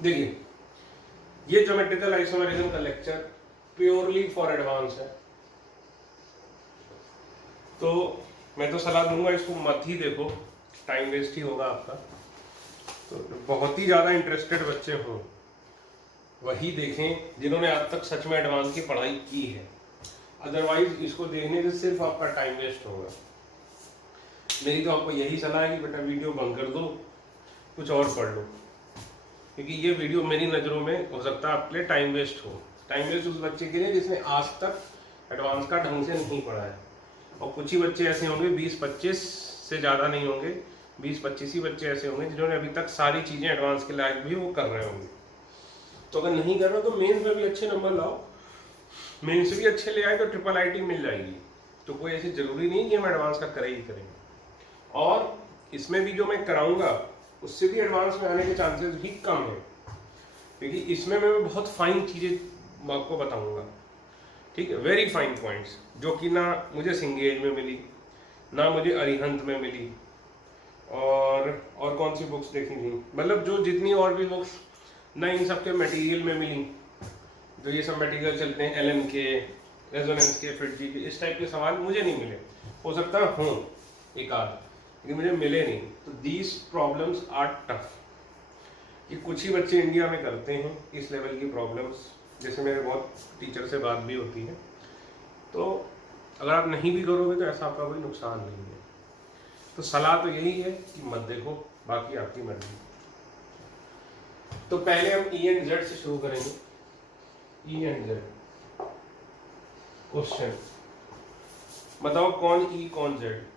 देखिए, ये geometrical isomerism का लेक्चर प्योरली फॉर एडवांस है, तो मैं तो सलाह दूंगा इसको मत ही देखो, टाइम वेस्ट ही होगा आपका। तो बहुत ही ज़्यादा इंटरेस्टेड बच्चे हों वही देखें जिन्होंने आज तक सच में एडवांस की पढ़ाई की है, अदरवाइज इसको देखने से सिर्फ आपका टाइम वेस्ट होगा। मेरी तो आपको यही सलाह है कि बेटा वीडियो बंद कर दो, कुछ और पढ़ लो, क्योंकि ये वीडियो मेरी नज़रों में हो सकता है आपके लिए टाइम वेस्ट हो। टाइम वेस्ट उस बच्चे के लिए जिसने आज तक एडवांस का ढंग से नहीं पढ़ा है, और कुछ ही बच्चे ऐसे होंगे 20-25 से ज़्यादा नहीं होंगे, 20-25 ही बच्चे ऐसे होंगे जिन्होंने अभी तक सारी चीज़ें एडवांस के लायक भी वो कर रहे होंगे। तो अगर नहीं कर रहे तो मेंस में भी अच्छे नंबर लाओ, मेंस भी अच्छे ले आए तो ट्रिपल आईटी मिल जाएगी। तो कोई ऐसी ज़रूरी नहीं कि हम एडवांस का करें ही करेंगे, और इसमें भी जो मैं कराऊंगा उससे भी एडवांस में आने के चांसेस भी कम हैं, क्योंकि इसमें मैं बहुत फाइन चीज़ें आपको बताऊंगा, ठीक है, वेरी फाइन पॉइंट्स, जो कि ना मुझे सिंगेज में मिली, ना मुझे अरिहंत में मिली, और कौन सी बुक्स देखी थी, मतलब जो जितनी और भी बुक्स ना इन सब के मटेरियल में मिली, जो ये सब मटेरियल चलते हैं एलन के, रेजोनेंस के, फ्रिट्जी के, इस टाइप के सवाल मुझे नहीं मिले। हो सकता है हो एक आध, लेकिन मुझे मिले नहीं। तो दीज प्रॉब्लम्स आर टफ, कि कुछ ही बच्चे इंडिया में करते हैं इस लेवल की प्रॉब्लम्स, जैसे मेरे बहुत टीचर से बात भी होती है। तो अगर आप नहीं भी करोगे तो ऐसा आपका कोई नुकसान नहीं है। तो सलाह तो यही है कि मत देखो, बाकी आपकी मर्जी। तो पहले हम ई एंड जेड से शुरू करेंगे। ई एंड जेड क्वेश्चन, बताओ कौन ई कौन जेड।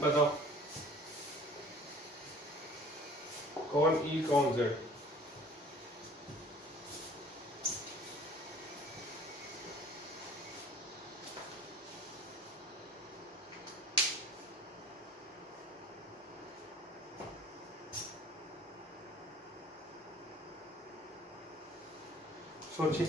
बताओ कौन ई कौन जेड। सोचिए।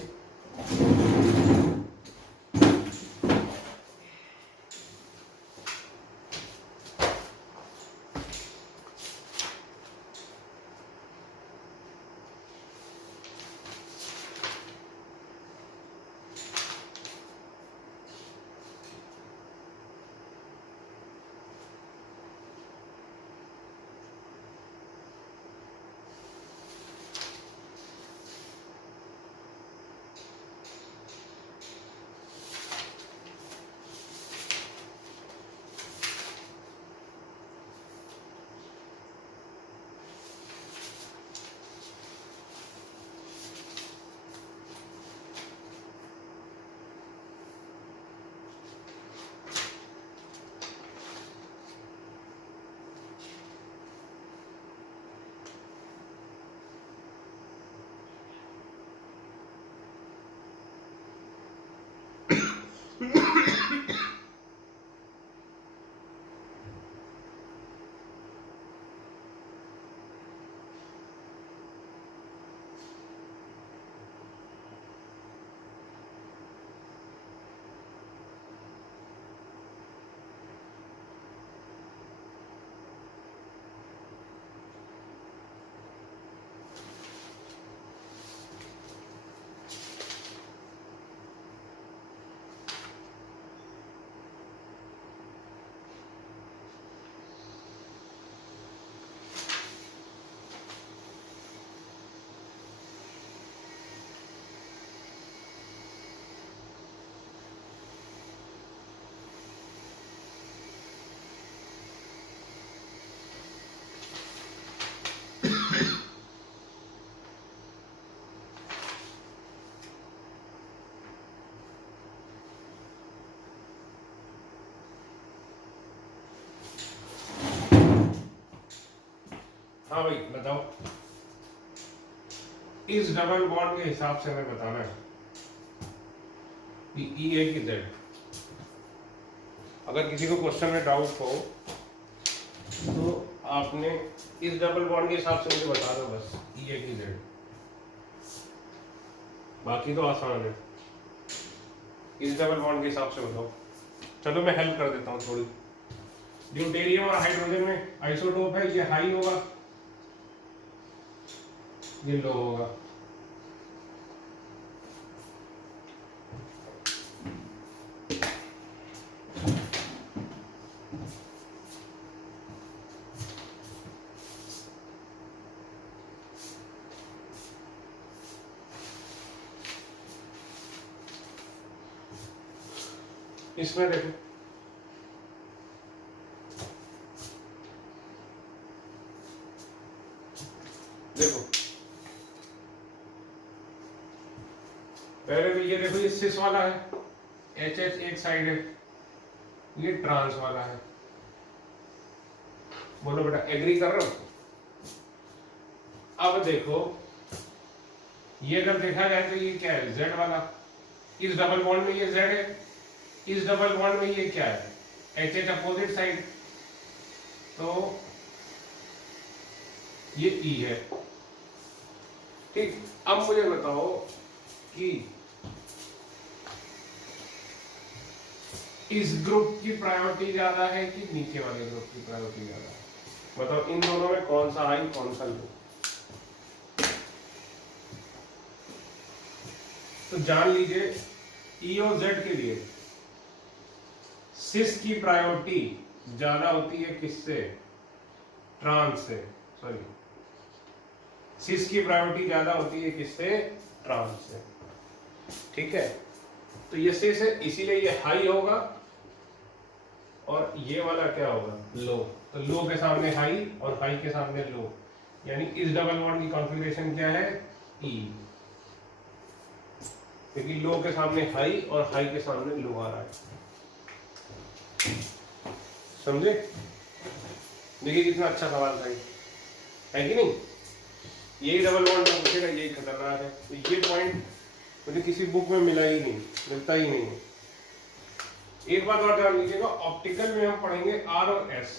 हाँ भाई बताओ, इस डबल बॉन्ड के हिसाब से हमें बताना है कि ई है कि जेड। अगर किसी को क्वेश्चन में डाउट हो तो आपने इस डबल बॉन्ड के हिसाब से मुझे बता दो बस, ई है कि जेड, बाकी तो आसान है। इस डबल बॉन्ड के हिसाब से बताओ। चलो मैं हेल्प कर देता हूँ थोड़ी। ड्यूटेरियम और हाइड्रोजन में आइसोटोप है, ये हाई होगा, ये लो होगा। इसमें देखो, देखो पहले तो ये देखो, ये सिस वाला है, एच एच एक साइड है, ये ट्रांस वाला है। बोलो बेटा एग्री कर रहे हो? अब देखो, ये अगर देखा जाए तो ये क्या है, जेड वाला। इस डबल बॉन्ड में ये जेड है, इस डबल बॉन्ड में ये क्या है, एच एच अपोजिट साइड, तो ये ई है। ठीक, अब मुझे बताओ कि इस ग्रुप की प्रायोरिटी ज्यादा है कि नीचे वाले ग्रुप की प्रायोरिटी ज्यादा है? बताओ इन दोनों में कौन सा हाई कौन सा लो? तो जान लीजिए ई और जेड के लिए सिस की प्रायोरिटी ज्यादा होती है किससे? ट्रांस से। सॉरी, सिस की प्रायोरिटी ज्यादा होती है किससे? ट्रांस से। ठीक है, तो ये सिस है इसीलिए ये हाई होगा और ये वाला क्या होगा? लो। तो लो के सामने हाई और हाई के सामने लो, यानी इस डबल बॉन्ड की कॉन्फ़िगरेशन क्या है? ई। क्योंकि लो के सामने हाई और हाई के सामने लो आ रहा है। समझे? देखिए कितना अच्छा सवाल था, है कि नहीं? यही डबल बॉन्ड में पूछेगा, यही खतरनाक है। तो ये पॉइंट मुझे किसी बुक में मिला ही नहीं, मिलता ही नहीं है। एक बात और जान लीजिएगा, ऑप्टिकल में हम पढ़ेंगे आर और एस।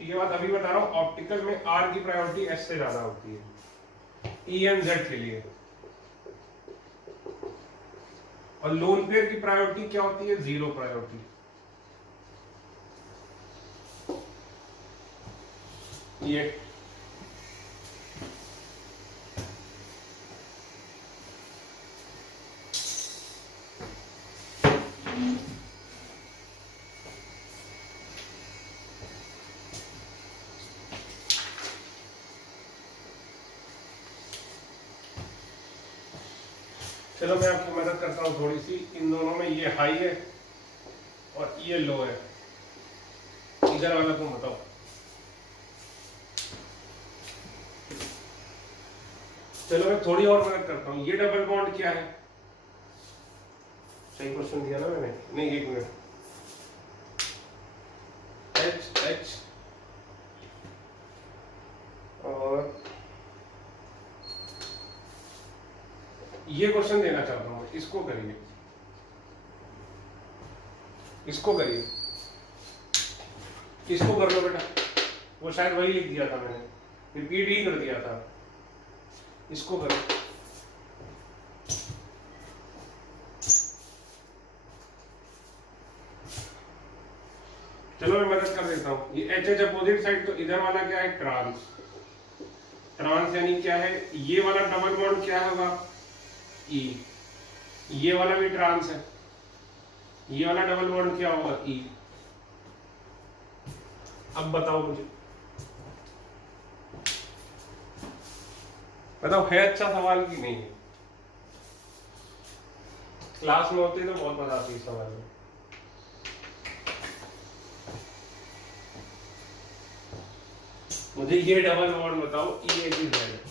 ये बात अभी बता रहा हूँ, ऑप्टिकल में आर की प्रायोरिटी एस से ज्यादा होती है ई एन जेड के लिए, और लोन पेयर की प्रायोरिटी क्या होती है? Zero priority. ये चलो मैं आपकी मदद करता हूँ थोड़ी सी। इन दोनों में ये हाई है और ये लो है, इधर वाला तुम बताओ। चलो मैं थोड़ी और मदद करता हूँ। ये डबल बॉन्ड क्या है? सही क्वेश्चन दिया ना मैंने? नहीं, एक मिनट। एच एच और ये क्वेश्चन देना चाहता हूँ, इसको करिए, इसको करिए, इसको कर लो बेटा। वो शायद वही लिख दिया था मैंने, रिपीट ही कर दिया था। इसको करो। चलो मैं मदद कर देता हूँ। ये एच एच अपोजिट साइड, तो इधर वाला क्या है? ट्रांस। ट्रांस यानी क्या है? ये वाला डबल बॉन्ड क्या होगा? ई। ये वाला भी ट्रांस है, ये वाला डबल बॉन्ड क्या होगा? ई। अब बताओ मुझे, बताओ है अच्छा सवाल कि नहीं? क्लास में होते तो बहुत मजा आती है सवाल में। मुझे ये डबल बॉन्ड बताओ, ई ए की जेड।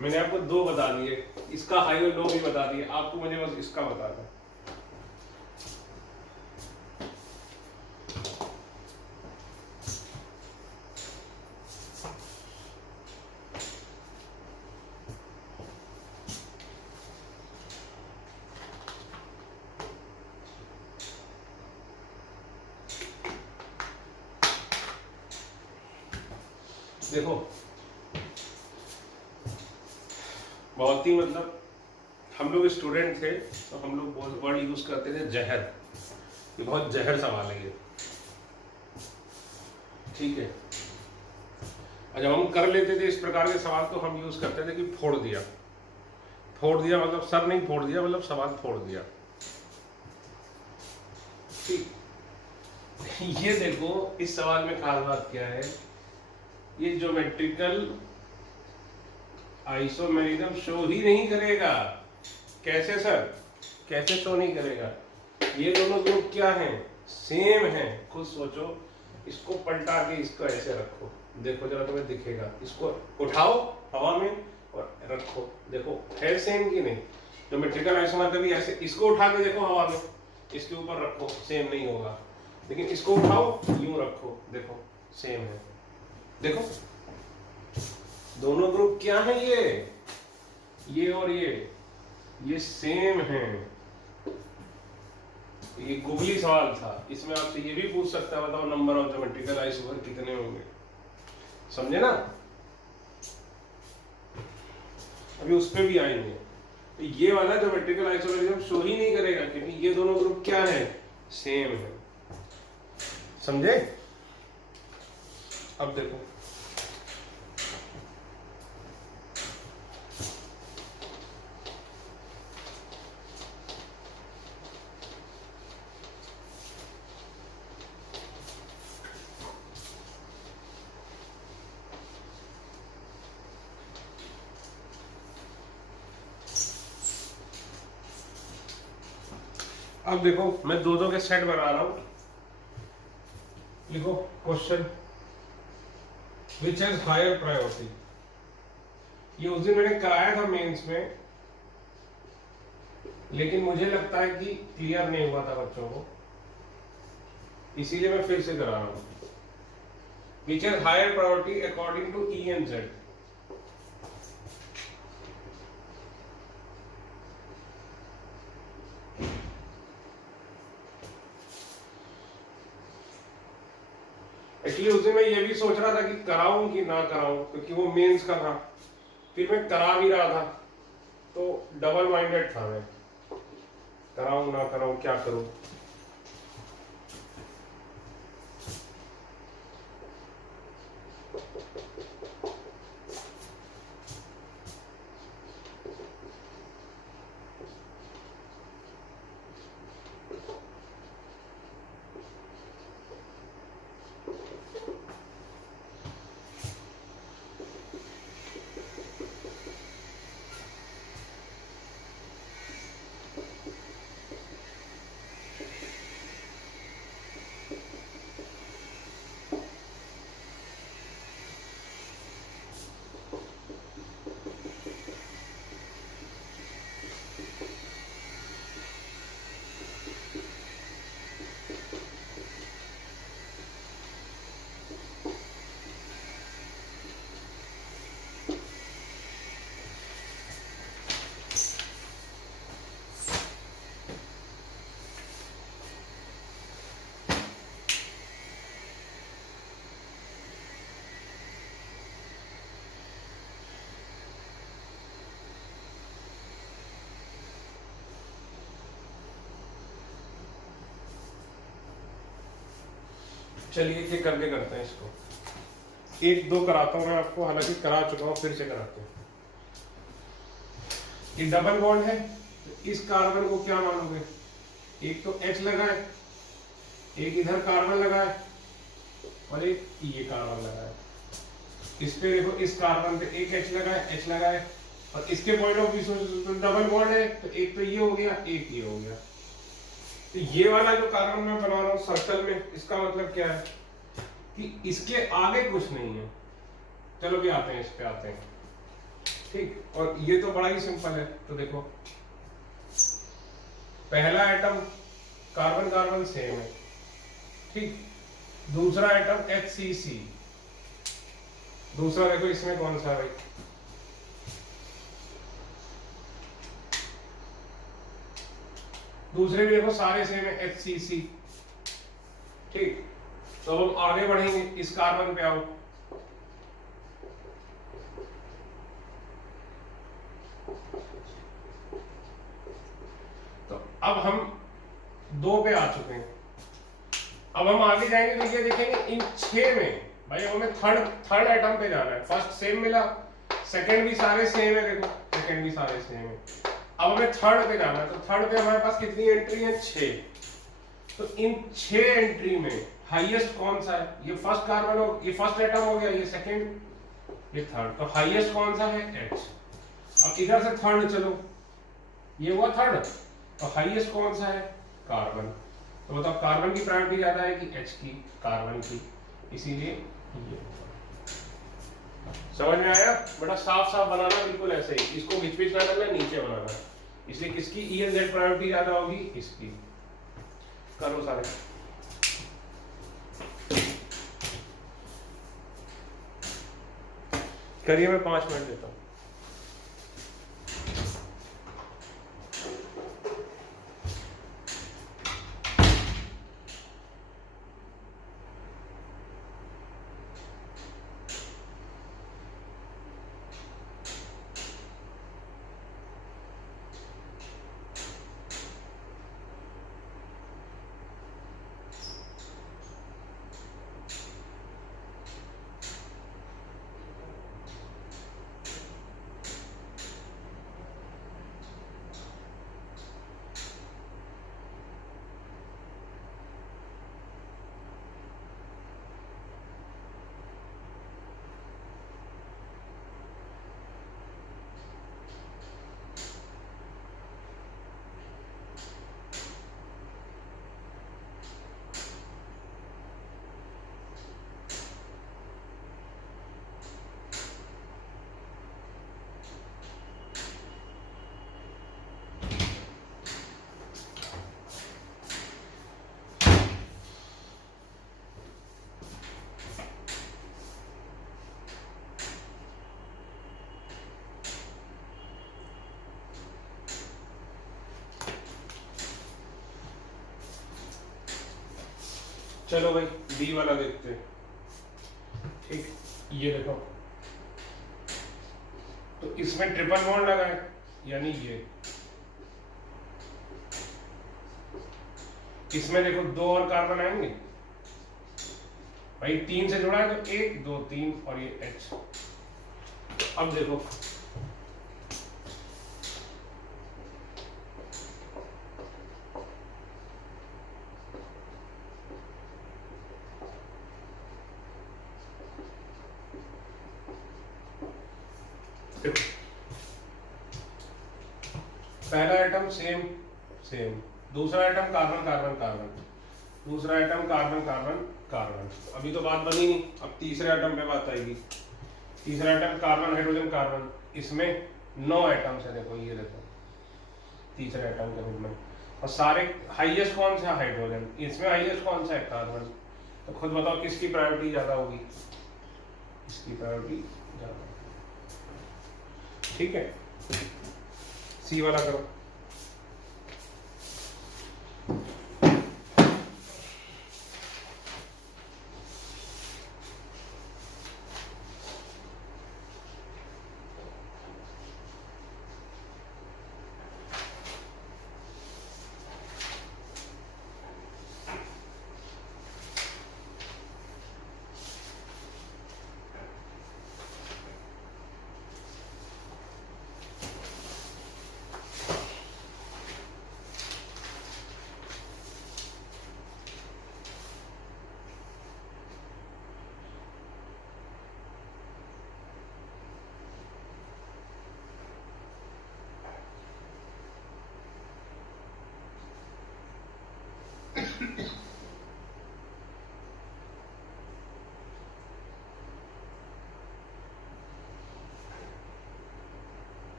मैंने आपको दो बता दिए, इसका हाई और लो भी बता दिए, आपको मुझे बस इसका बताना है। देखो बहुत ही मतलब हम लोग स्टूडेंट थे तो हम लोग बहुत वर्ड यूज करते थे जहर, ये बहुत जहर सवाल है ये, ठीक है। और जब हम कर लेते थे इस प्रकार के सवाल तो हम यूज करते थे कि फोड़ दिया। फोड़ दिया मतलब सर नहीं फोड़ दिया, मतलब सवाल फोड़ दिया, ठीक। ये देखो इस सवाल में खास बात क्या है, ये ज्योमेट्रिकल आइसोमेरिज्म शो ही नहीं करेगा। कैसे सर, कैसे शो नहीं करेगा? ये दोनों ग्रुप क्या हैं? सेम हैं। खुद सोचो, इसको पलटा के इसको ऐसे रखो, देखो जरा तुम्हें दिखेगा। इसको उठाओ हवा में और रखो, देखो है सेम कि नहीं? ज्योमेट्रिकल आइसोमेरिज्म भी ऐसे, इसको उठा के देखो हवा में, इसके ऊपर रखो, सेम नहीं होगा। लेकिन इसको उठाओ यूं रखो, देखो सेम है। देखो दोनों ग्रुप क्या है, ये और ये सेम है। ये गुगली सवाल था, इसमें आपसे ये भी पूछ सकता है बताओ नंबर ऑफ ज्योमेट्रिकल आइसोमर कितने होंगे, समझे ना? अभी उस पे भी आएंगे। तो ये वाला ज्योमेट्रिकल आइसोमेरिज्म शो ही नहीं करेगा क्योंकि ये दोनों ग्रुप क्या है, सेम है, समझे? अब देखो अब देखो मैं दो के सेट बना रहा हूं। लिखो question which has higher priority. ये उस दिन मैंने कराया था मेंस में, लेकिन मुझे लगता है कि क्लियर नहीं हुआ था बच्चों को, इसीलिए मैं फिर से करा रहा हूं। Which has higher priority according to E and Z. Actually उस दिन मैं ये भी सोच रहा था कि कराऊं कि ना कराऊं, क्योंकि वो मेंस का था। फिर मैं करा भी रहा था तो डबल माइंडेड था मैं, कराऊं ना कराऊं क्या करूं। चलिए ये करके करते हैं इसको, एक दो कराता हूं मैं आपको, हालांकि करा चुका हूं, फिर से कराते हैं। ये डबल बॉन्ड है, तो इस कार्बन को क्या मानोगे? एक तो H लगा है, एक इधर कार्बन लगा है और एक ये कार्बन लगा है। इस पे देखो, इस कार्बन पे एक H लगा है, H लगा है, और इसके पॉइंट ऑफ व्यू से डबल बॉन्ड है, तो एक तो ये हो गया, एक ये हो गया। तो ये वाला जो कार्बन मैं बना रहा हूं सर्कल में, इसका मतलब क्या है कि इसके आगे कुछ नहीं है। चलो भी आते हैं, इस पे आते हैं, ठीक। और ये तो बड़ा ही सिंपल है, तो देखो पहला एटम कार्बन कार्बन सेम है, ठीक। दूसरा एटम HCC, दूसरा देखो इसमें कौन सा है भाई, दूसरे भी देखो सारे सेम है HCC, ठीक। तो हम आगे बढ़ेंगे, इस कार्बन पे आओ, तो अब हम 2 पे आ चुके हैं। अब हम आगे जाएंगे तो ये देखेंगे इन 6 में भाई हमें थर्ड एटम पे जाना है। फर्स्ट सेम मिला, सेकंड भी सारे सेम है, देखो सेकंड भी सारे सेम है। अब हमें थर्ड पे जाना है, तो थर्ड पे हमारे पास कितनी एंट्री है? 6। तो इन 6 एंट्री में हाईएस्ट कौन सा है? ये फर्स्ट कार्बन हो, ये फर्स्ट एटम हो गया, ये सेकंड, ये थर्ड। तो हाईएस्ट कौन सा है? H। अब इधर से थर्ड चलो, ये हुआ थर्ड, तो हाईएस्ट कौन सा है? कार्बन। तो बताओ कार्बन की प्रायोरिटी ज्यादा है कि H की? कार्बन की, इसीलिए ये। समझ में आया? बड़ा साफ साफ बनाना, बिल्कुल ऐसे ही, इसको घिच पिच ना करना, नीचे बनाना। इसलिए किसकी E एंड Z प्रायोरिटी ज्यादा होगी? इसकी। करो सारे। करिए, मैं 5 मिनट देता हूँ। चलो भाई बी वाला देखते हैं। ठीक, ये देखो, तो इसमें ट्रिपल बॉन्ड लगा है, यानी ये। इसमें देखो 2 और कार्बन आएंगे भाई, 3 से जुड़ा है तो 1 2 3 और ये H। अब देखो पहला आइटम सेम सेम, दूसरा आइटम कार्बन कार्बन कार्बन, दूसरा आइटम कार्बन कार्बन कार्बन। अभी तो बात बनी नहीं, अब तीसरे आइटम पे बात आएगी। तीसरा आइटम कार्बन हाइड्रोजन कार्बन, इसमें 9 आइटम्स है, देखो ये देखो तीसरे आइटम के रूप में। और सारे हाईएस्ट कौन सा? हाइड्रोजन। इसमें हाईएस्ट कौन सा है? कार्बन। तो खुद बताओ किसकी प्रायोरिटी ज्यादा होगी? इसकी प्रायोरिटी ज्यादा। ठीक है, सी वाला करो।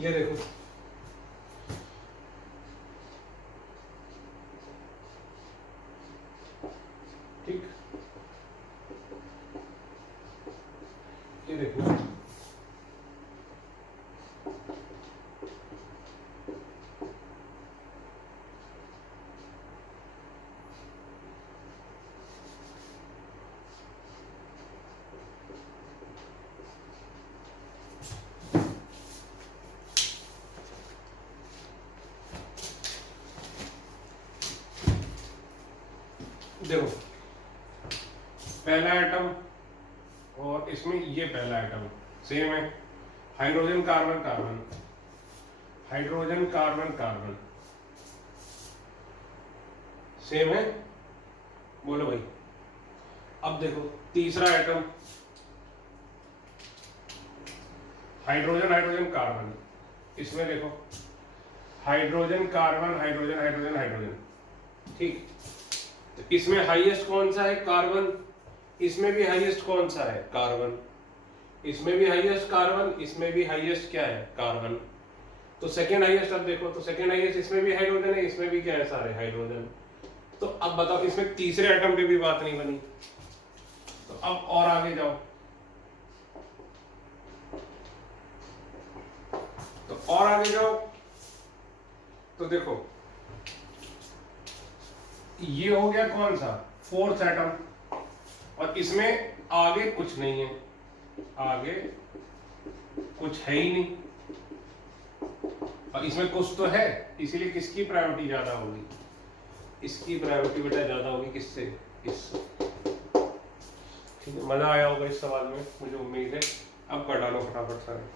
ये देखो, ठीक, ये देखो, देखो पहला एटम और इसमें ये पहला एटम सेम है, hydrogen carbon carbon, hydrogen carbon carbon same है, बोलो भाई। अब देखो तीसरा एटम, हाइड्रोजन हाइड्रोजन कार्बन, इसमें देखो hydrogen carbon hydrogen hydrogen hydrogen, ठीक। तो इसमें हाईएस्ट कौन सा है? कार्बन। इसमें भी हाईएस्ट कौन सा है? कार्बन। इसमें भी हाईएस्ट कार्बन, इसमें भी हाईएस्ट क्या है? कार्बन। तो सेकेंड हाईएस्ट अब देखो, तो सेकेंड हाईएस्ट इसमें भी हाइड्रोजन है, इसमें भी क्या है? सारे हाइड्रोजन। तो अब बताओ इसमें तीसरे एटम पे भी बात नहीं बनी, तो अब और आगे जाओ, तो और आगे जाओ, तो देखो ये हो गया कौन सा? फोर्थ एटम, और इसमें आगे कुछ नहीं है, आगे कुछ है ही नहीं, और इसमें कुछ तो है, इसीलिए किसकी प्रायोरिटी ज्यादा होगी? इसकी प्रायोरिटी बेटा ज्यादा होगी, किससे? इससे। ठीक है, मजा आया होगा इस सवाल में, मुझे उम्मीद है। अब कर डालो फटाफट सर।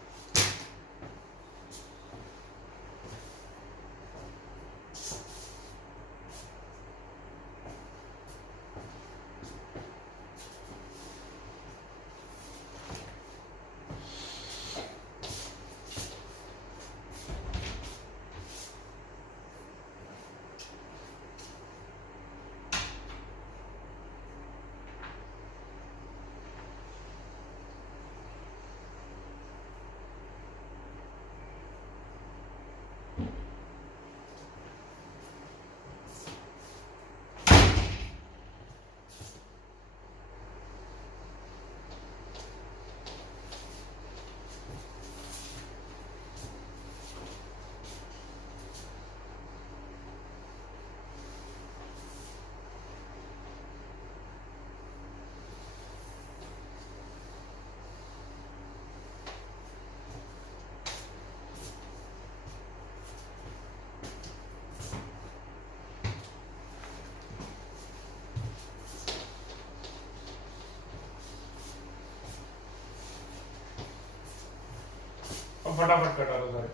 अब फटाफट कटा दो सारे।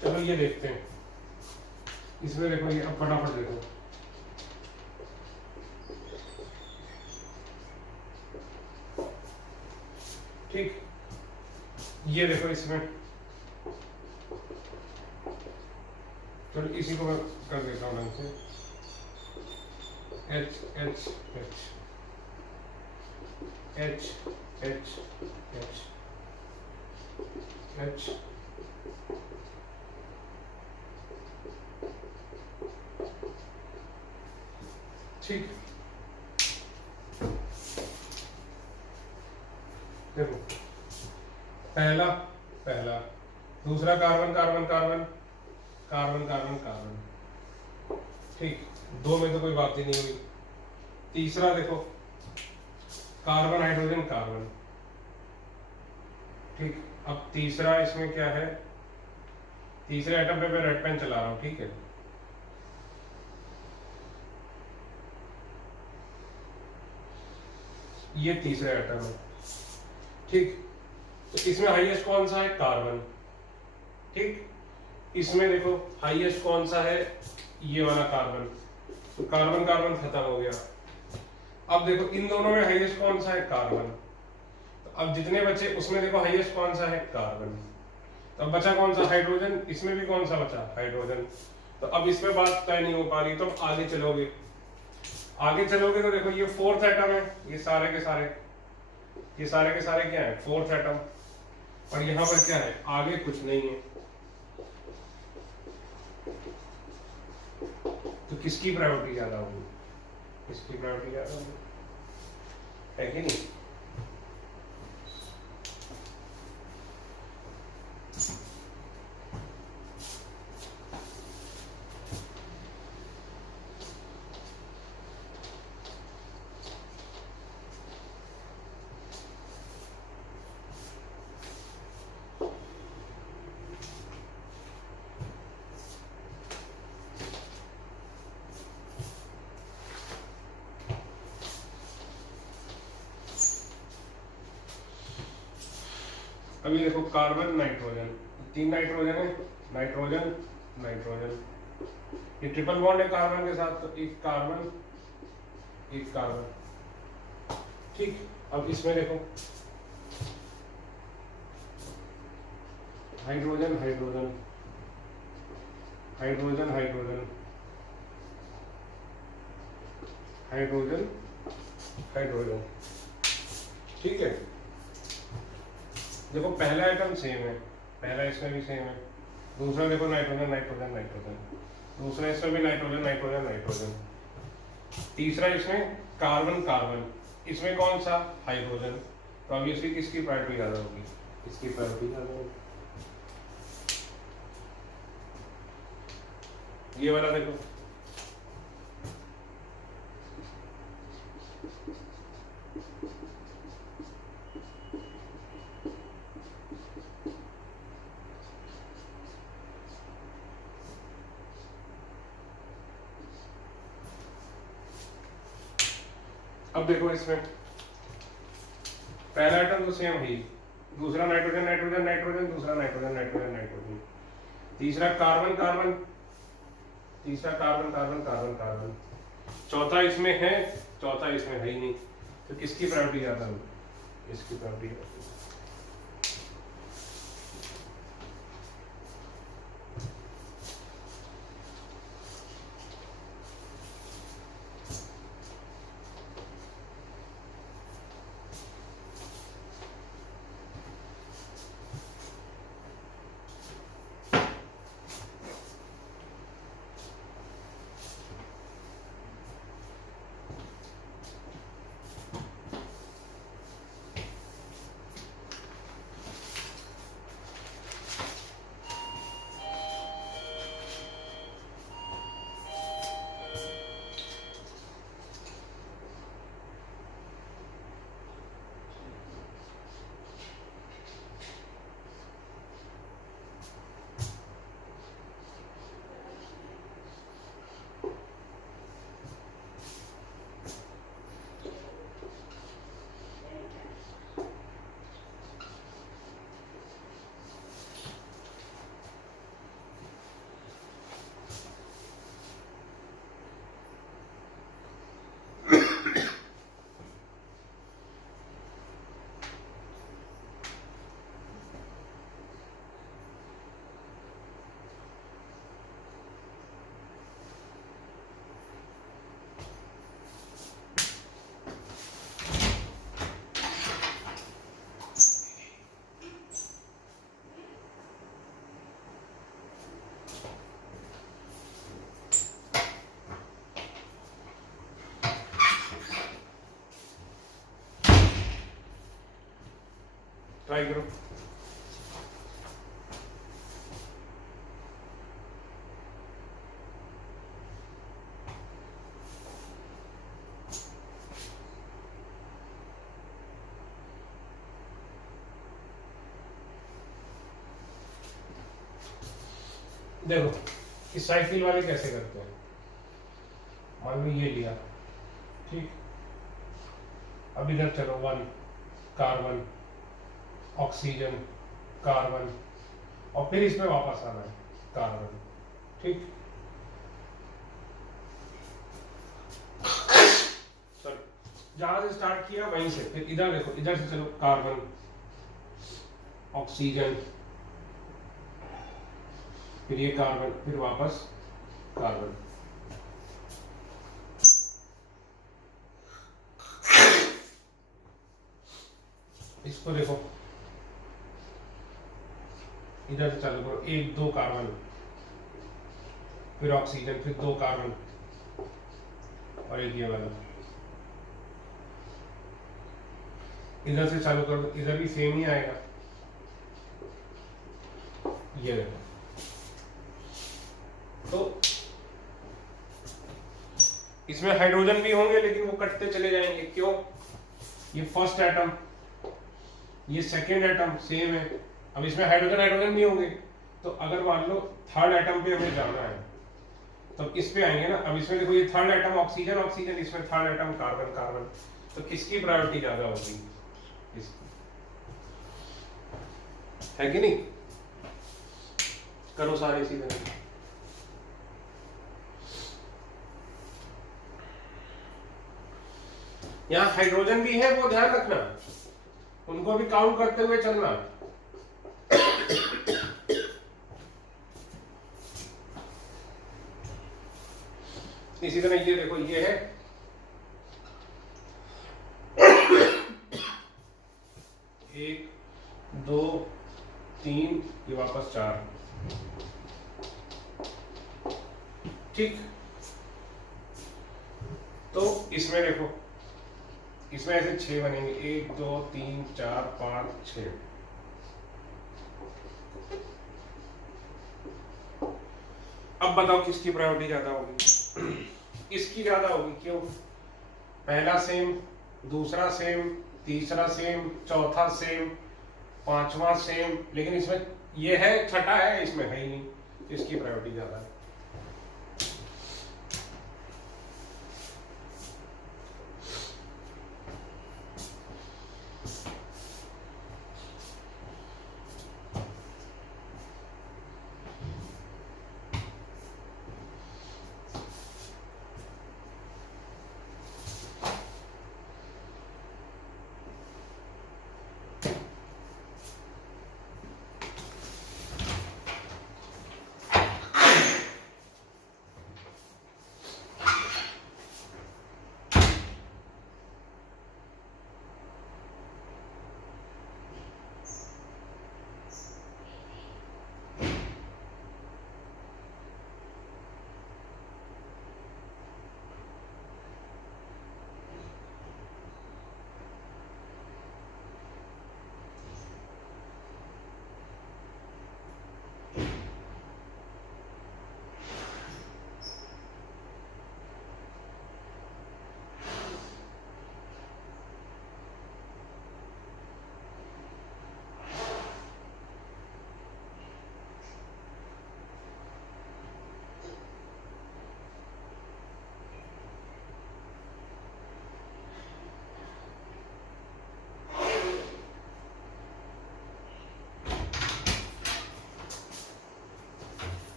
चलो ये देखते हैं, इसमें देखो, ये अब फटाफट देखो, ठीक। ये देखो इसमें, चलो इसी को मैं कर देता हूँ ढंग से, H H H H H H H, ठीक। देखो पहला पहला दूसरा carbon carbon carbon carbon carbon carbon, ठीक, दो में तो कोई बात ही नहीं हुई। तीसरा देखो कार्बन हाइड्रोजन कार्बन, ठीक। अब तीसरा इसमें क्या है, तीसरे एटम पे मैं रेड पेन चला रहा हूं, ठीक है। ये तीसरा एटम है, ठीक। तो इसमें हाईएस्ट कौन सा है, कार्बन, ठीक। इसमें देखो हाईएस्ट कौन सा है, ये वाला कार्बन, तो कार्बन कार्बन खत्म हो गया। अब देखो इन दोनों में हाईएस्ट कौन सा है, कार्बन। तो अब जितने बचे उसमें देखो हाईएस्ट कौन सा है, कार्बन। तो अब बचा कौन सा, हाइड्रोजन। इसमें भी कौन सा बचा, हाइड्रोजन। तो अब इसमें बात तय नहीं हो पा रही, तो आगे चलोगे, आगे चलोगे तो देखो ये फोर्थ एटम है, ये सारे के सारे, ये सारे के सारे क्या है, फोर्थ एटम। और यहाँ पर क्या है, आगे कुछ नहीं है। तो किसकी प्रायोरिटी ज्यादा होगी, किसकी प्रायोरिटी ज्यादा होगी, है कि नहीं। अभी देखो कार्बन नाइट्रोजन, तीन नाइट्रोजन है, नाइट्रोजन नाइट्रोजन, ये ट्रिपल बॉन्ड है कार्बन के साथ, तो एक कार्बन एक कार्बन, ठीक। अब इसमें देखो hydrogen hydrogen hydrogen hydrogen hydrogen hydrogen, ठीक है। देखो पहला आइटम सेम है, पहला इसमें भी सेम है। दूसरा देखो नाइट्रोजन नाइट्रोजन नाइट्रोजन, दूसरा इसमें भी नाइट्रोजन नाइट्रोजन नाइट्रोजन। तीसरा इसमें कार्बन कार्बन, इसमें कौन सा, हाइड्रोजन। तो ऑब्वियसली किसकी प्रायोरिटी ज्यादा होगी, इसकी प्रायोरिटी ज्यादा होगी। ये वाला देखो, अब देखो इसमें पहला आइटम तो सेम ही, दूसरा नाइट्रोजन नाइट्रोजन नाइट्रोजन, दूसरा नाइट्रोजन नाइट्रोजन नाइट्रोजन, तीसरा कार्बन कार्बन, तीसरा कार्बन कार्बन कार्बन कार्बन, चौथा इसमें है, चौथा इसमें है ही नहीं। तो किसकी प्रायोरिटी ज्यादा होगी, इसकी प्रायोरिटी ज्यादा होगी। ट्राई करो। देखो इस साइकिल वाले कैसे करते हैं, मान लो ये लिया, ठीक, अब इधर चलो 1 कार्बन ऑक्सीजन कार्बन और फिर इसमें वापस आना है कार्बन, ठीक, चलो जहां से स्टार्ट किया वहीं से फिर इधर देखो, इधर से चलो कार्बन ऑक्सीजन फिर ये कार्बन फिर वापस कार्बन, इसको देखो इधर से चालू करो, 1 2 कार्बन फिर ऑक्सीजन फिर 2 कार्बन और एक ये वाला, इधर से चालू करो, इधर भी सेम ही आएगा, ये देखो। तो इसमें हाइड्रोजन भी होंगे लेकिन वो कटते चले जाएंगे, क्यों, ये फर्स्ट एटम ये सेकेंड एटम सेम है, अब इसमें हाइड्रोजन हाइड्रोजन भी होंगे, तो अगर मान लो थर्ड एटम पे हमें जाना है तो इस पे आएंगे ना, अब इसमें देखो ये थर्ड एटम ऑक्सीजन ऑक्सीजन, इसमें थर्ड एटम कार्बन कार्बन, तो किसकी प्रायोरिटी ज्यादा होगी, इसकी, है कि नहीं, करो सारे इसी तरह। यहाँ हाइड्रोजन भी है, वो ध्यान रखना, उनको भी काउंट करते हुए चलना। इसी तरह ये देखो, ये है 1 2 3 ये वापस 4, ठीक, तो इसमें देखो इसमें ऐसे 6 बनेंगे, 1 2 3 4 5 6, अब बताओ किसकी प्रायोरिटी ज्यादा होगी, इसकी ज्यादा होगी, क्यों, पहला सेम दूसरा सेम तीसरा सेम चौथा सेम पांचवा सेम, लेकिन इसमें ये है छठा है, इसमें है ही नहीं, इसकी प्रायोरिटी ज्यादा है।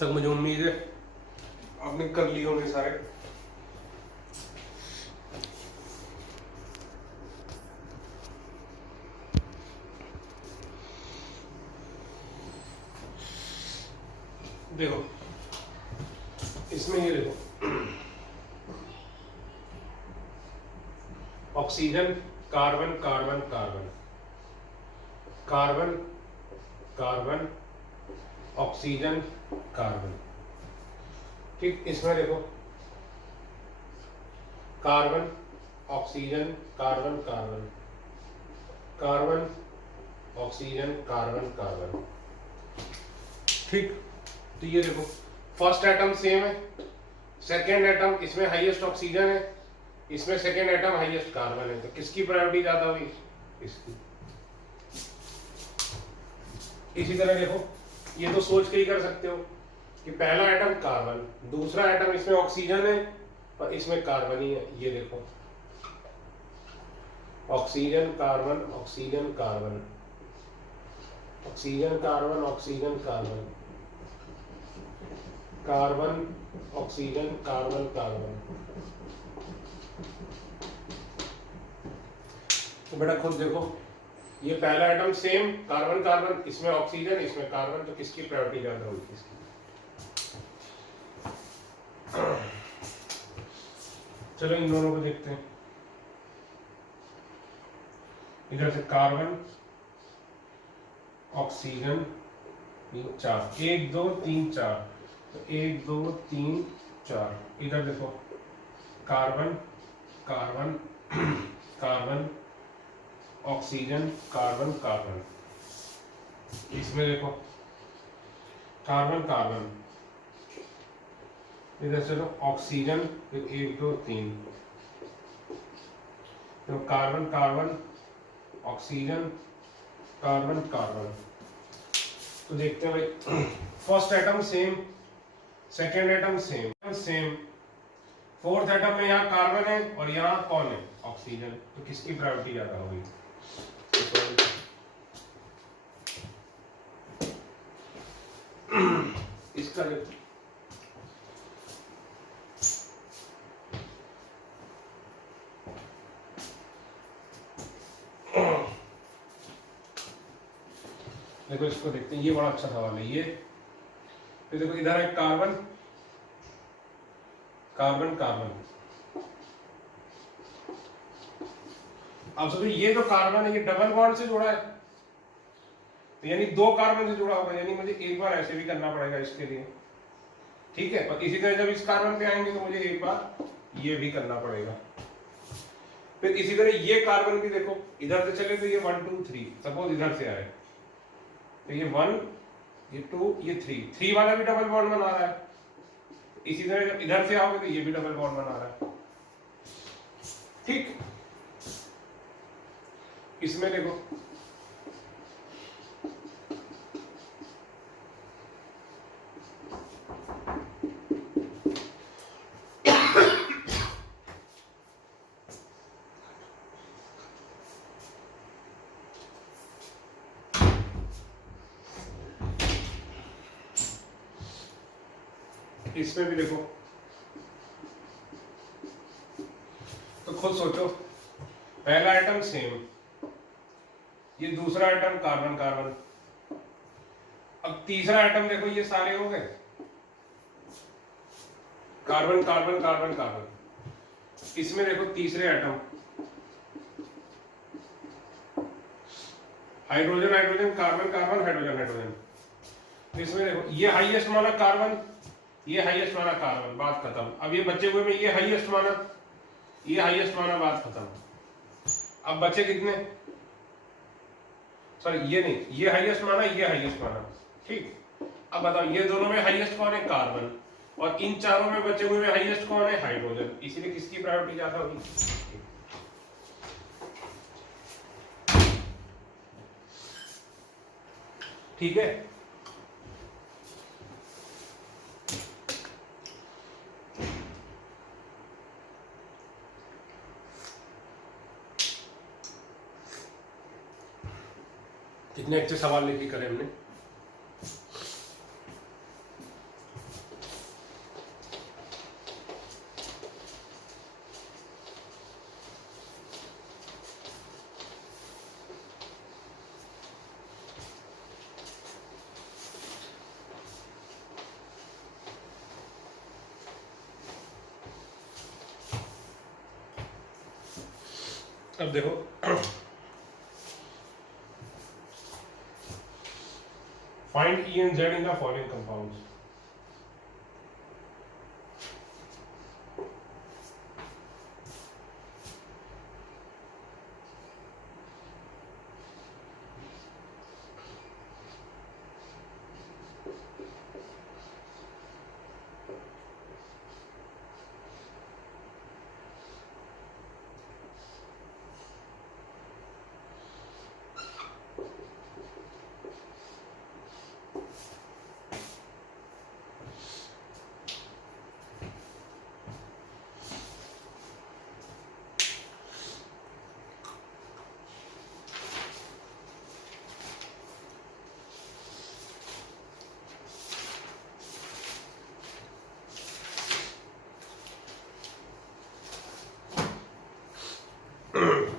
तक मुझे उम्मीद है आपने कर लिए होंगे सारे। देखो इसमें ये देखो oxygen carbon carbon carbon carbon carbon oxygen carbon, ठीक, इसमें देखो carbon oxygen carbon carbon carbon oxygen carbon carbon, ठीक, तो ये देखो फर्स्ट एटम सेम है सेकेंड एटम इसमें हाईएस्ट ऑक्सीजन है, इसमें सेकेंड एटम हाईएस्ट कार्बन है, तो किसकी प्रायोरिटी ज्यादा हुई? इसकी। इसी तरह देखो, ये तो सोच के ही कर सकते हो कि पहला एटम कार्बन, दूसरा एटम इसमें ऑक्सीजन है और इसमें कार्बन ही है। ये देखो, oxygen carbon oxygen carbon oxygen carbon oxygen carbon carbon oxygen carbon carbon. तो बेटा खुद देखो, ये पहला एटम सेम कार्बन कार्बन, इसमें ऑक्सीजन इसमें कार्बन, तो किसकी प्रायोरिटी ज्यादा होगी? किसकी? चलो इन दोनों को देखते हैं। इधर से कार्बन ऑक्सीजन 4, 1 2 3 4, तो 1 2 3 4। इधर देखो, carbon carbon carbon oxygen carbon carbon. इसमें देखो कार्बन कार्बन, इधर चलो ऑक्सीजन, फिर 1 2 3, तो carbon carbon oxygen carbon carbon. तो देखते हैं भाई, first atom same, second atom same same, fourth atom में यहाँ कार्बन है और यहाँ कौन है? ऑक्सीजन, तो किसकी प्रायोरिटी ज्यादा होगी? इसका देखो, इसको देखते हैं, ये बड़ा अच्छा सवाल है ये। तो देखो, इधर है कार्बन कार्बन कार्बन। अब सोचो, ये जो कार्बन है ये डबल बॉन्ड से जुड़ा है, तो यानी 2 कार्बन से जुड़ा होगा, यानी मुझे एक बार ऐसे भी करना पड़ेगा इसके लिए, ठीक है। और इसी तरह जब इस कार्बन पे आएंगे तो मुझे एक बार ये भी करना पड़ेगा। फिर इसी तरह ये कार्बन भी देखो, इधर से चले तो ये 1 2 3, सपोज इधर से आए तो ये 1 ये 2 ये 3 वाला भी डबल बॉन्ड बना रहा है। इसी तरह जब इधर से आओगे तो ये भी डबल बॉन्ड बना रहा है, ठीक। इसमें देखो, इसमें भी देखो, तो खुद सोचो, पहला आइटम सेम, ये दूसरा आइटम कार्बन कार्बन, अब तीसरा आइटम देखो, ये सारे हो गए कार्बन कार्बन कार्बन कार्बन। इसमें देखो तीसरे item hydrogen hydrogen carbon carbon hydrogen hydrogen. इसमें देखो, ये हाईएस्ट माना कार्बन, ये हाईएस्ट माना कार्बन, बात खत्म। अब ये बचे हुए में ये हाईएस्ट माना, ये हाईएस्ट माना, बात खत्म। अब बचे कितने? सॉरी ये नहीं, ये हाईएस्ट माना ये हाईएस्ट माना, ठीक। अब बताओ, ये दोनों में हाईएस्ट कौन है? कार्बन। और इन चारों में बचे हुए में हाईएस्ट कौन है? हाइड्रोजन। इसीलिए किसकी प्रायोरिटी ज्यादा होगी? ठीक है। कितने अच्छे सवाल लेके करे हमने। अब देखो, find E and Z in the following compounds.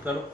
करो।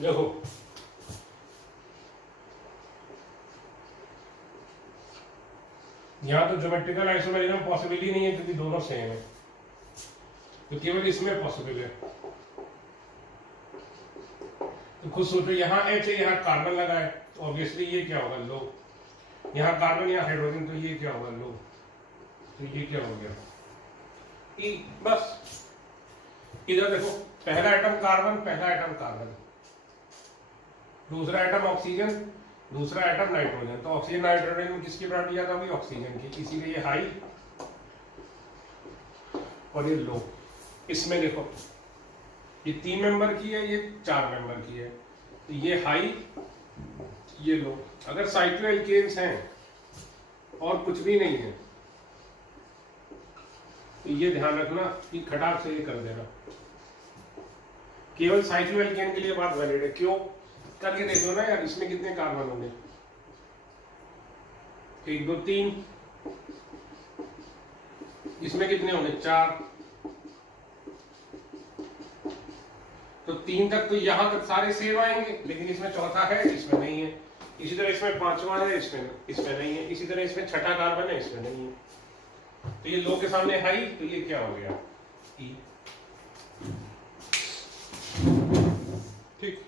देखो यहाँ तो ज्योमेट्रिकल आइसोमेरिज्म पॉसिबल ही नहीं है क्योंकि दोनों सेम है, तो केवल इसमें पॉसिबल है। तो खुद सोचो, यहाँ H है, यहाँ कार्बन लगा है, तो ऑब्वियसली ये क्या होगा, लो। यहाँ कार्बन, यहाँ हाइड्रोजन, तो ये क्या होगा, लो। तो ये क्या हो गया, E। बस इधर देखो, पहला एटम कार्बन, पहला एटम कार्बन, दूसरा एटम ऑक्सीजन, दूसरा एटम नाइट्रोजन। तो ऑक्सीजन नाइट्रोजन में किसकी प्रॉपर्टी ज्यादा होगी, ऑक्सीजन की, इसीलिए ये हाई और ये लो। इसमें देखो, ये 3 मेंबर की है, ये 4 मेंबर की है, तो ये हाई, ये लो। अगर साइक्लोएल्केन्स हैं और कुछ भी नहीं है तो ये ध्यान रखना कि खटाक से ये कर देना। केवल साइक्लोएल्केन के लिए बात वैलिड है। क्यों, करके देखो ना यार, इसमें कितने कार्बन होंगे, 1 2 3, इसमें कितने होंगे, 4। तो 3 तक तो यहां तक सारे सेम आएंगे, लेकिन इसमें चौथा है, इसमें नहीं है। इसी तरह इसमें 5वां है, इसमें नहीं है। इसी तरह इसमें 6ठा कार्बन है, इसमें नहीं है। तो ये लो के सामने हाई, तो ये क्या हो गया, E। ठीक।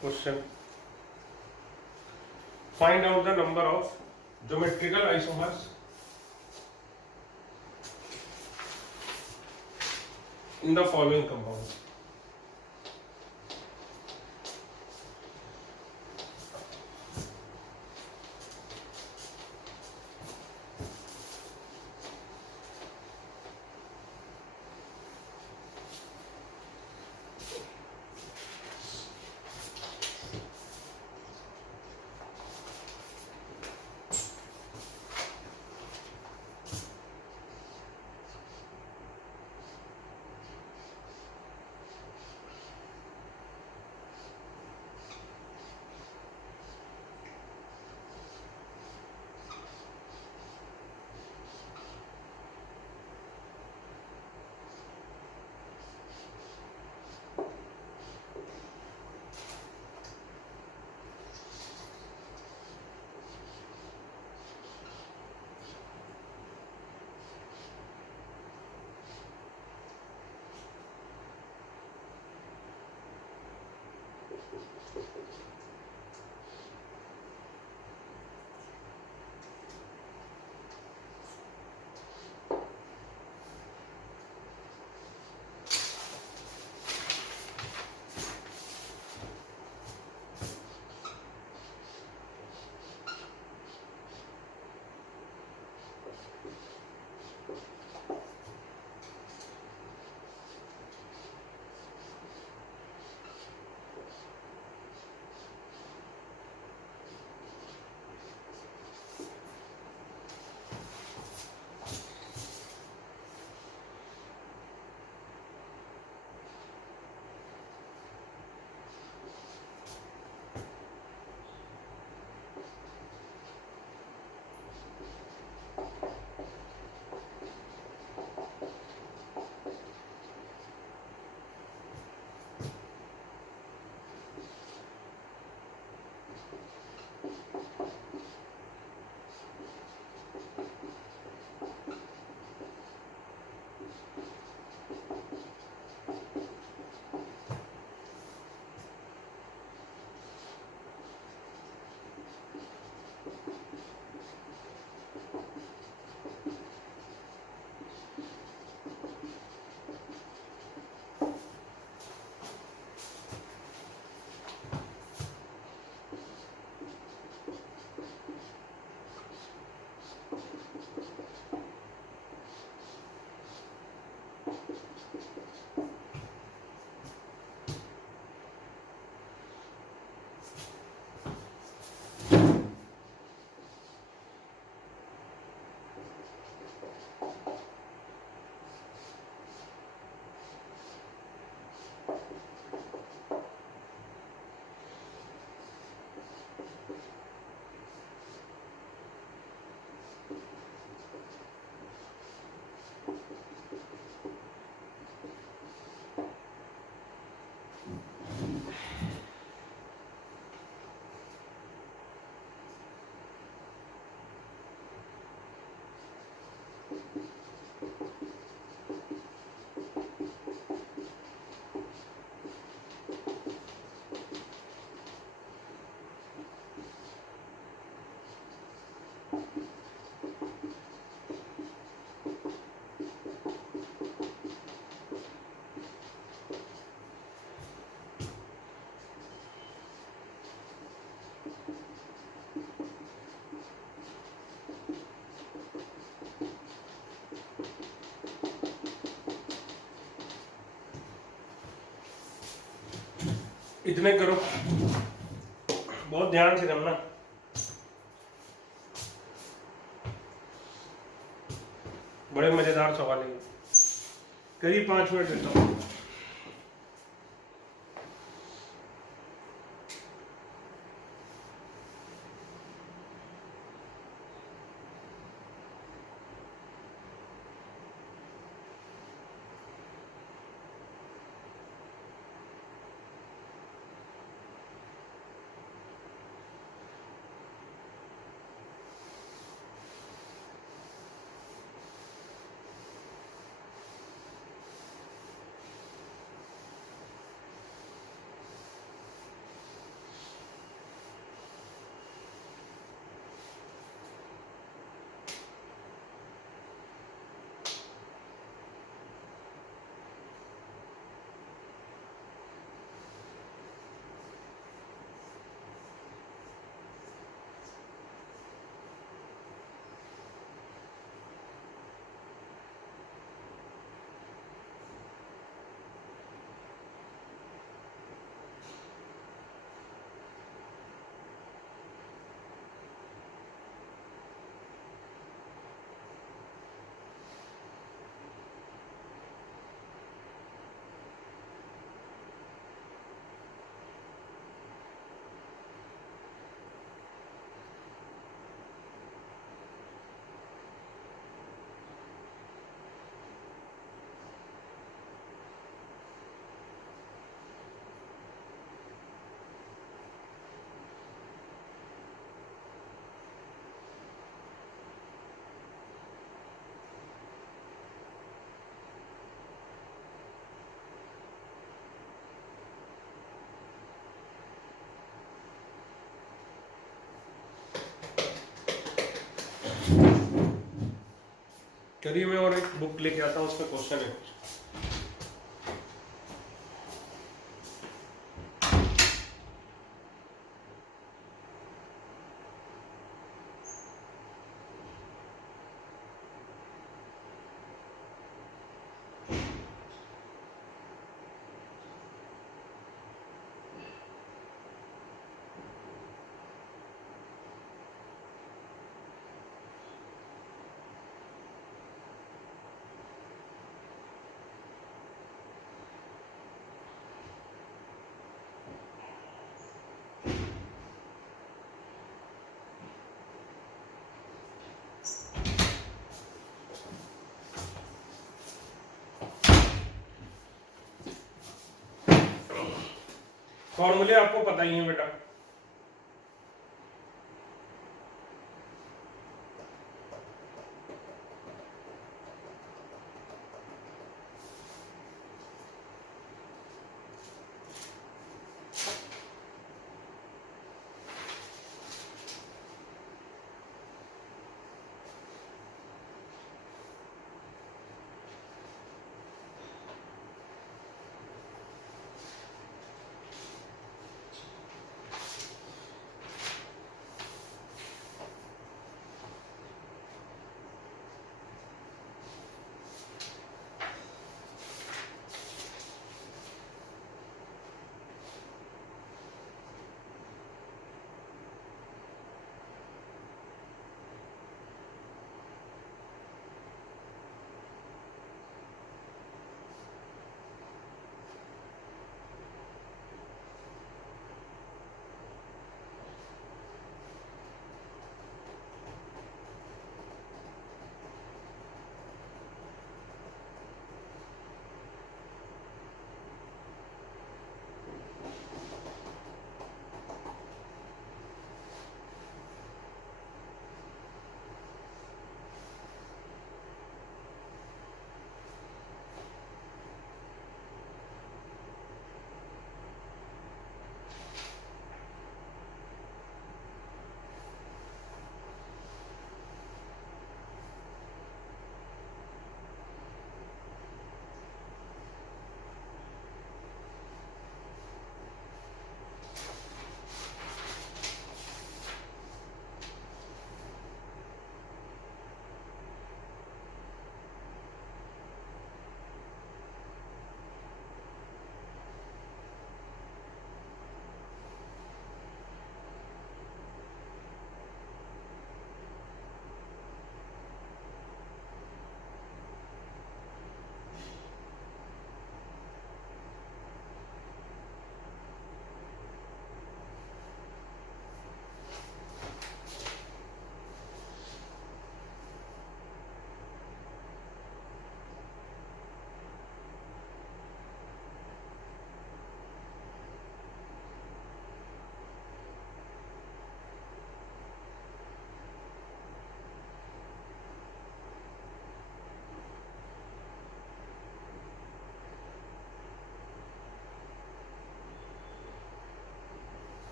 Question, find out the number of geometrical isomers in the following compounds. इतने करो, बहुत ध्यान से करना। बड़े मजेदार सवाल है, करीब 5 मिनट देता हूँ। चलिए मैं और एक बुक लेके आता हूँ, उसमें क्वेश्चन है कुछ। फॉर्मूले आपको पता ही है बेटा।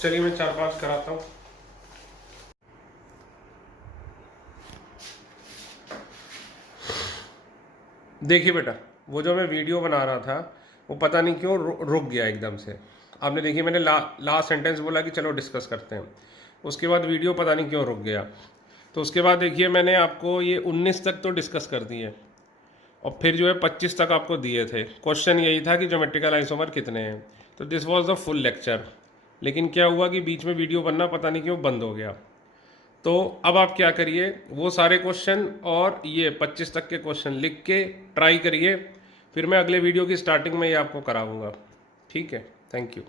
चलिए मैं 4-5 कराता हूँ। देखिए बेटा, वो जो मैं वीडियो बना रहा था वो पता नहीं क्यों रुक गया एकदम से। आपने देखिए मैंने लास्ट सेंटेंस बोला कि चलो डिस्कस करते हैं, उसके बाद वीडियो पता नहीं क्यों रुक गया। तो उसके बाद देखिए मैंने आपको ये 19 तक तो डिस्कस कर दिए और फिर जो है 25 तक आपको दिए थे। क्वेश्चन यही था कि ज्योमेट्रिकल आइसोमर कितने हैं, तो this was the full lecture. लेकिन क्या हुआ कि बीच में वीडियो बनना पता नहीं क्यों बंद हो गया। तो अब आप क्या करिए, वो सारे क्वेश्चन और ये 25 तक के क्वेश्चन लिख के ट्राई करिए, फिर मैं अगले वीडियो की स्टार्टिंग में ये आपको कराऊंगा। ठीक है, थैंक यू।